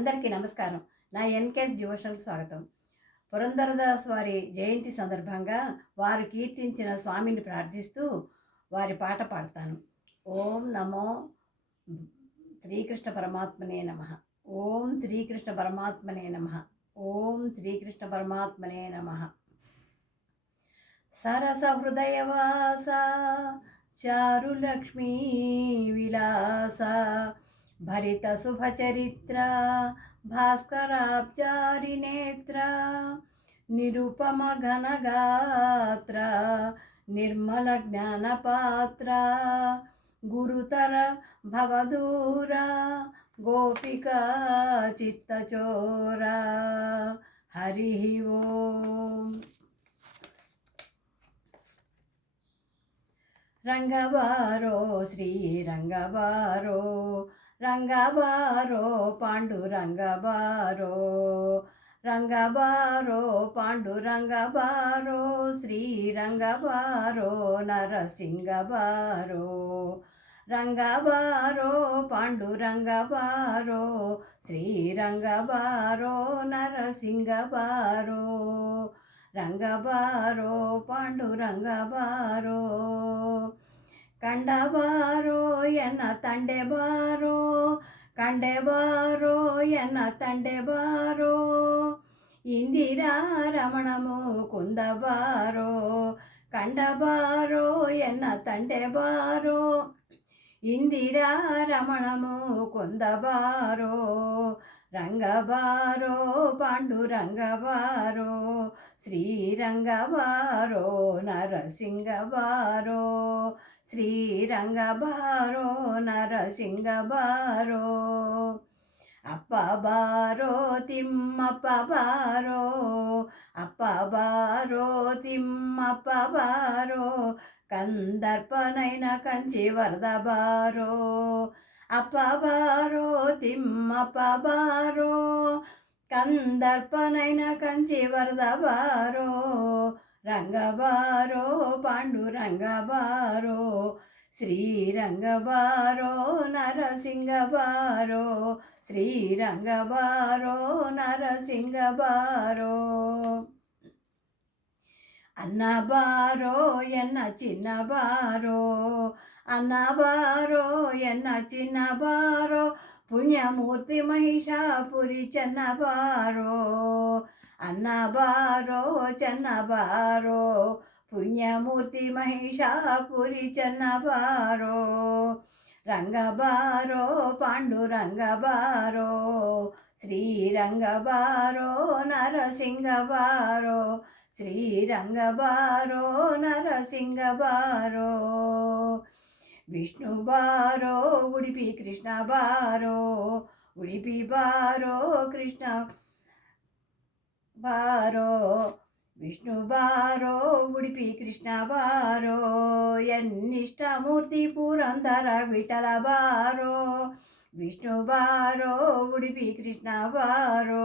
అందరికీ నమస్కారం. నా ఎన్‌కేఎస్ డివోషనల్ స్వాగతం. పురంధరదాస్ వారి జయంతి సందర్భంగా వారు కీర్తించిన స్వామిని ప్రార్థిస్తూ వారి పాట పాడతాను. ఓం నమో శ్రీకృష్ణ పరమాత్మనే నమః. ఓం శ్రీకృష్ణ పరమాత్మనే నమః. ఓం శ్రీకృష్ణ పరమాత్మనే నమః. సరస హృదయవాస చారులక్ష్మీ విలాస భరిత శుభచరిత్ర భాస్కరాబ్జారి నేత్ర నిరుపమ ఘనగాత్ర నిర్మల జ్ఞానపాత్ర గురుతర భవదూర గోపికా చిత్తచోర. హరి ఓం. రంగబారో శ్రీరంగబారో రంగబారో పాండురంగబారో రంగబారో పాండురంగబారో శ్రీరంగబారో నరసింగబారో రంగబారో పాండురంగబారో శ్రీరంగబారో నరసింగబారో రంగబారో పాండురంగబారో కండబారో ఎన్న తండెబారో కండెబారో ఎన్న తండెబారో ఇందిరా రమణము కుందబారో కండబారో ఎన్న తండెబారో ఇందిరా రమణము కుందబారో రంగబారో పాండురంగబారో శ్రీరంగబారో నరసింగబారో శ్రీరంగబారో నరసింగబారో అప్పబారో తిమ్మప్పబారో అప్పబారో తిమ్మప్పబారో కందర్పనైన కంచి వరదబారో అప్పబారో తిమ్మప్పబారో కందర్పనైన కంచి వరదబారో రంగబారో పాండురంగబారో శ్రీరంగబారో నరసింగబారో శ్రీరంగబారో నరసింగబారో అన్నబారో ఎన్న చిన్నబారో అన్నబారో ఎన్న చిన్నబారో పుణ్యమూర్తి మహిషాపురి చెన్నబారో అన్నబారో చెన్నబారో పుణ్యమూర్తి మహిషాపురి చెన్నబారో రంగబారో పాండురంగబారో శ్రీరంగబారో నరసింగబారో శ్రీరంగబారో నరసింగబారో విష్ణుబారో ఉడిపి కృష్ణబారో ఉడిపి బారో కృష్ణ బారో విష్ణుబారో ఉడిపి కృష్ణబారో ఎన్నిష్టమూర్తి పురంధర విఠల బారో విష్ణుబారో ఉడిపి కృష్ణబారో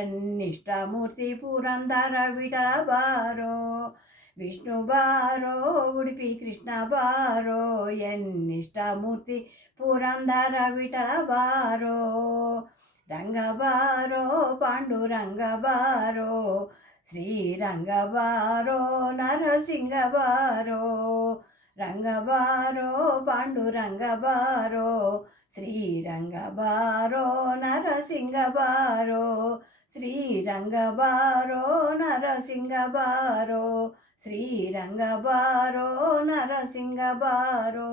ఎన్నిష్టమూర్తి పురంధర విఠల బారో విష్ణుబారో ఉడిపి కృష్ణబారో ఎన్నిష్టమూర్తి పురంధర విఠల బారో రంగబారో పాండురంగబారో శ్రీరంగబారో నరసింగబారో రంగబారో పాండురంగబారో శ్రీరంగబారో నరసింగబారో శ్రీరంగబారో నరసింగబారో శ్రీరంగబారో నరసింగబారో.